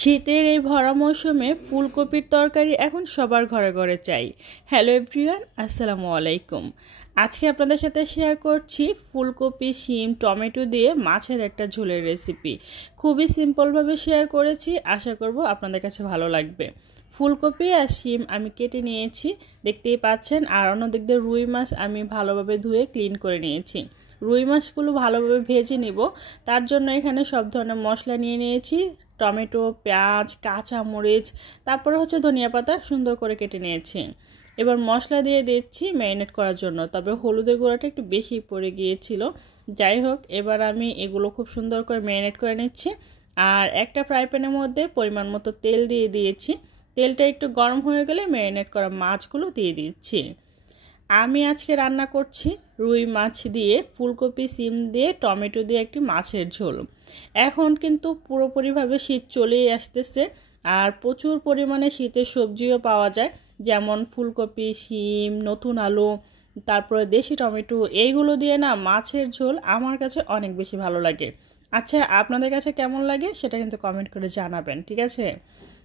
শীতের এই ভরা মৌসুমে ফুলকপির তরকারি এখন সবার ঘরে ঘরে চাই। হ্যালো এভরিওয়ান, আসসালামু আলাইকুম। আজকে আপনাদের সাথে শেয়ার করছি ফুলকপি, শিম, টমেটো দিয়ে মাছের একটা ঝোলের রেসিপি। খুবই সিম্পলভাবে শেয়ার করেছি, আশা করব আপনাদের কাছে ভালো লাগবে। ফুলকপি আর শিম আমি কেটে নিয়েছি, দেখতেই পাচ্ছেন। আর অন্যদিক দিয়ে রুই মাছ আমি ভালোভাবে ধুয়ে ক্লিন করে নিয়েছি। রুই মাছগুলো ভালোভাবে ভেজে নিব, তার জন্য এখানে সব ধরনের মশলা নিয়ে নিয়েছি। টমেটো, পেঁয়াজ, কাঁচামরিচ, তারপরে হচ্ছে ধনিয়া পাতা সুন্দর করে কেটে নিয়েছি। এবার মশলা দিয়ে দিচ্ছি ম্যারিনেট করার জন্য, তবে হলুদের গুঁড়াটা একটু বেশি পড়ে গিয়েছিল। যাই হোক, এবার আমি এগুলো খুব সুন্দর করে ম্যারিনেট করে নিচ্ছি। আর একটা ফ্রাই প্যানের মধ্যে পরিমাণ মতো তেল দিয়ে দিয়েছি। তেলটা একটু গরম হয়ে গেলে ম্যারিনেট করা মাছগুলো দিয়ে দিচ্ছি। আমি আজকে রান্না করছি রুই মাছ দিয়ে, ফুলকপি, সিম দিয়ে, টমেটো দিয়ে একটি মাছের ঝোল। এখন কিন্তু পুরোপুরিভাবে শীত চলেই আসতেছে, আর প্রচুর পরিমাণে শীতের সবজিও পাওয়া যায়, যেমন ফুলকপি, শিম, নতুন আলু, তারপরে দেশি টমেটো। এইগুলো দিয়ে না মাছের ঝোল আমার কাছে অনেক বেশি ভালো লাগে। আচ্ছা, আপনাদের কাছে কেমন লাগে সেটা কিন্তু কমেন্ট করে জানাবেন, ঠিক আছে?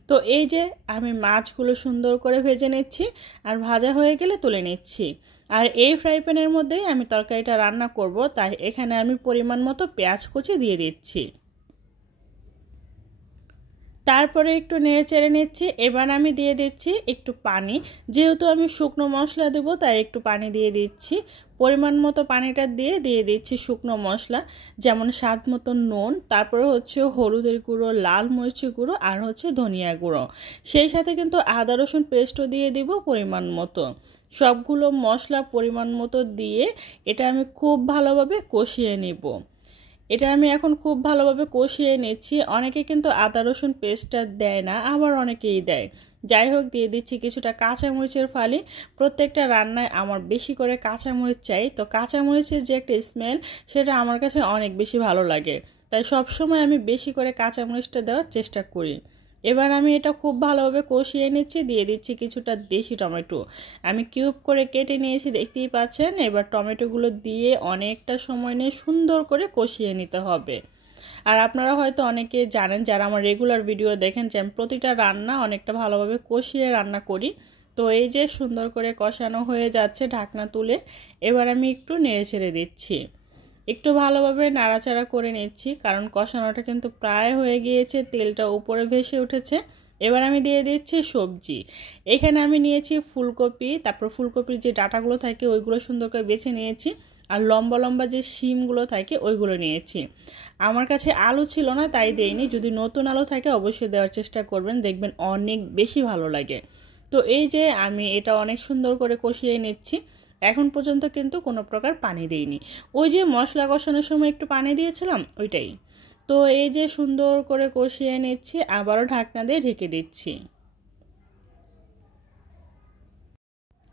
তো এই যে আমি মাছগুলো সুন্দর করে ভেজে নিচ্ছি, আর ভাজা হয়ে গেলে তুলে নিচ্ছি। আর এই ফ্রাই প্যানের মধ্যেই আমি তরকারিটা রান্না করব, তাই এখানে আমি পরিমাণ মতো পেঁয়াজ কুচি দিয়ে দিচ্ছি। তারপরে একটু নেড়ে চেড়ে নিচ্ছি। এবার আমি দিয়ে দিচ্ছি একটু পানি, যেহেতু আমি শুকনো মশলা দেবো তাই একটু পানি দিয়ে দিচ্ছি। পরিমাণ মতো পানিটা দিয়ে দিচ্ছি শুকনো মশলা, যেমন স্বাদ মতো নুন, তারপরে হচ্ছে হলুদের গুঁড়ো, লাল মরিচের গুঁড়ো, আর হচ্ছে ধনিয়া গুঁড়ো। সেই সাথে কিন্তু আদা রসুন পেস্টও দিয়ে দিব পরিমাণ মতো। সবগুলো মশলা পরিমাণ মতো দিয়ে এটা আমি খুব ভালোভাবে কষিয়ে নিব। এটা আমি এখন খুব ভালোভাবে কষিয়ে নিচ্ছি। অনেকে কিন্তু আদা রসুন পেস্টটা দেয় না, আবার অনেকেই দেয়। যাই হোক, দিয়ে দিচ্ছি কিছুটা কাঁচামরিচের ফালি। প্রত্যেকটা রান্নায় আমার বেশি করে কাঁচামরিচ চাই, তো কাঁচামরিচের যে একটা স্মেল, সেটা আমার কাছে অনেক বেশি ভালো লাগে, তাই সবসময় আমি বেশি করে কাঁচামরিচটা দেওয়ার চেষ্টা করি। এবার আমি এটা খুব ভালোভাবে কষিয়ে নিচ্ছি। দিয়ে দিচ্ছি কিছুটা দেশি টমেটো, আমি কিউব করে কেটে নিয়েছি, দেখতেই পাচ্ছেন। এবার টমেটোগুলো দিয়ে অনেকটা সময় নিয়ে সুন্দর করে কষিয়ে নিতে হবে। আর আপনারা হয়তো অনেকে জানেন, যারা আমার রেগুলার ভিডিও দেখেন, যে আমি প্রতিটা রান্না অনেকটা ভালোভাবে কষিয়ে রান্না করি। তো এই যে সুন্দর করে কষানো হয়ে যাচ্ছে, ঢাকনা তুলে এবার আমি একটু নেড়ে ছেড়ে দিচ্ছি। একটু ভালোভাবে নাড়াচাড়া করে নিচ্ছি, কারণ কষানোটা কিন্তু প্রায় হয়ে গিয়েছে, তেলটা উপরে ভেসে উঠেছে। এবার আমি দিয়ে দিচ্ছি সবজি। এখানে আমি নিয়েছি ফুলকপি, তারপর ফুলকপির যে ডাঁটাগুলো থাকে ওইগুলো সুন্দর করে বেছে নিয়েছি, আর লম্বা লম্বা যে শিমগুলো থাকে ওইগুলো নিয়েছি। আমার কাছে আলু ছিল না তাই দেইনি, যদি নতুন আলু থাকে অবশ্যই দেওয়ার চেষ্টা করবেন, দেখবেন অনেক বেশি ভালো লাগে। তো এই যে আমি এটা অনেক সুন্দর করে কষিয়ে নিচ্ছি। এখন পর্যন্ত কিন্তু কোনো প্রকার পানি দেইনি, ওই যে মশলা কষানোর সময় একটু পানি দিয়েছিলাম ওইটাই। তো এই যে সুন্দর করে কষিয়ে নিচ্ছি, আবারও ঢাকনা দিয়ে ঢেকে দিচ্ছি।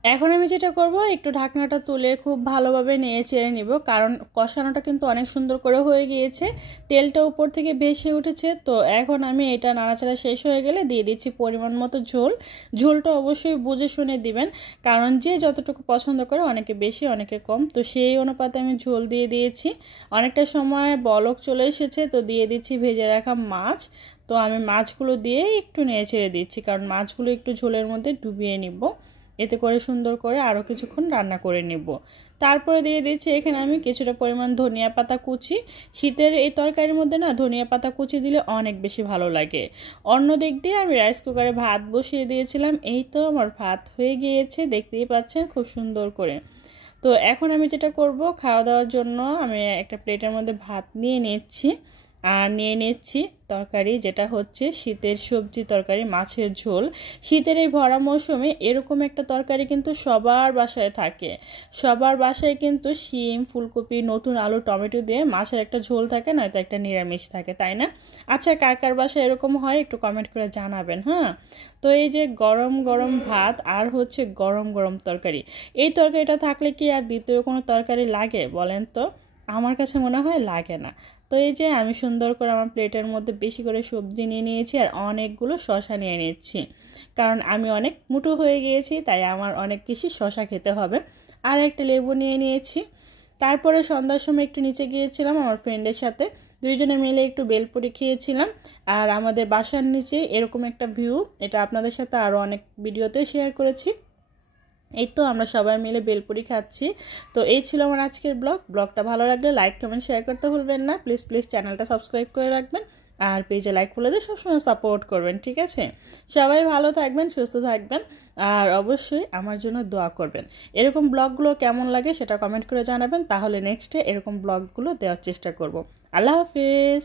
এখন আমি যেটা করব, একটু ঢাকনাটা তুলে খুব ভালোভাবে নেড়ে চেড়ে নিব, কারণ কষানোটা কিন্তু অনেক সুন্দর করে হয়ে গিয়েছে, তেলটা উপর থেকে ভেসে উঠেছে। তো এখন আমি এটা নাড়াচাড়া শেষ হয়ে গেলে দিয়ে দিচ্ছি পরিমাণ মতো ঝোল। ঝোলটা অবশ্যই বুঝে শুনে দিবেন, কারণ যে যতটুকু পছন্দ করে, অনেকে বেশি অনেকে কম, তো সেই অনুপাতে আমি ঝোল দিয়ে দিয়েছি। অনেকটা সময় বলক চলে এসেছে, তো দিয়ে দিচ্ছি ভেজে রাখা মাছ। তো আমি মাছগুলো দিয়ে একটু নেড়ে ছেড়ে দিচ্ছি, কারণ মাছগুলো একটু ঝোলের মধ্যে ডুবিয়ে নিব, এতে করে সুন্দর করে আরও কিছুক্ষণ রান্না করে নেব। তারপরে দিয়ে দিচ্ছি এখানে আমি কিছুটা পরিমাণ ধনিয়া পাতা কুচি। শীতের এই তরকারির মধ্যে না ধনিয়া পাতা কুচি দিলে অনেক বেশি ভালো লাগে। অন্য দিক দিয়ে আমি রাইস কুকারে ভাত বসিয়ে দিয়েছিলাম। এই তো আমার ভাত হয়ে গিয়েছে, দেখতেই পাচ্ছেন খুব সুন্দর করে। তো এখন আমি যেটা করব, খাওয়া দাওয়ার জন্য আমি একটা প্লেটের মধ্যে ভাত নিয়ে নিচ্ছি, আর নিয়ে নিচ্ছি তরকারি, যেটা হচ্ছে শীতের সবজি তরকারি, মাছের ঝোল। শীতের এই ভরা মৌসুমে এরকম একটা তরকারি কিন্তু সবার বাসায় থাকে। সবার বাসায় কিন্তু শিম, ফুলকপি, নতুন আলু, টমেটো দিয়ে মাছের একটা ঝোল থাকে, নয়তো একটা নিরামিষ থাকে, তাই না? আচ্ছা, কার কার বাসায় এরকম হয় একটু কমেন্ট করে জানাবেন, হ্যাঁ? তো এই যে গরম গরম ভাত আর হচ্ছে গরম গরম তরকারি, এই তরকারিটা থাকলে কি আর দ্বিতীয় কোনো তরকারি লাগে বলেন তো? আমার কাছে মনে হয় লাগে না। তো এই যে আমি সুন্দর করে আমার প্লেটের মধ্যে বেশি করে সবজি নিয়ে নিয়েছি, আর অনেকগুলো শসা নিয়ে নিচ্ছি, কারণ আমি অনেক মোটো হয়ে গিয়েছি, তাই আমার অনেক বেশি শসা খেতে হবে। আর একটা লেবু নিয়ে নিয়েছি। তারপরে সন্ধ্যার সময় একটু নিচে গিয়েছিলাম আমার ফ্রেন্ডের সাথে, দুইজনে মিলে একটু বেলপুরি খেয়েছিলাম। আর আমাদের বাসার নিচে এরকম একটা ভিউ, এটা আপনাদের সাথে আরও অনেক ভিডিওতে শেয়ার করেছি। এই তো আমরা সবাই মিলে বেলপুরি খাচ্ছি। তো এই ছিল আমার আজকের ব্লগটা ভালো লাগলে লাইক কমেন্ট শেয়ার করতে ভুলবেন না। প্লিজ চ্যানেলটা সাবস্ক্রাইব করে রাখবেন আর পেজে লাইক ফলো দিয়ে সবসময় সাপোর্ট করবেন, ঠিক আছে? সবাই ভালো থাকবেন, সুস্থ থাকবেন আর অবশ্যই আমার জন্য দোয়া করবেন। এরকম ব্লগগুলো কেমন লাগে সেটা কমেন্ট করে জানাবেন, তাহলে নেক্সটে এরকম ব্লগগুলো দেওয়ার চেষ্টা করব। আল্লাহ হাফেজ।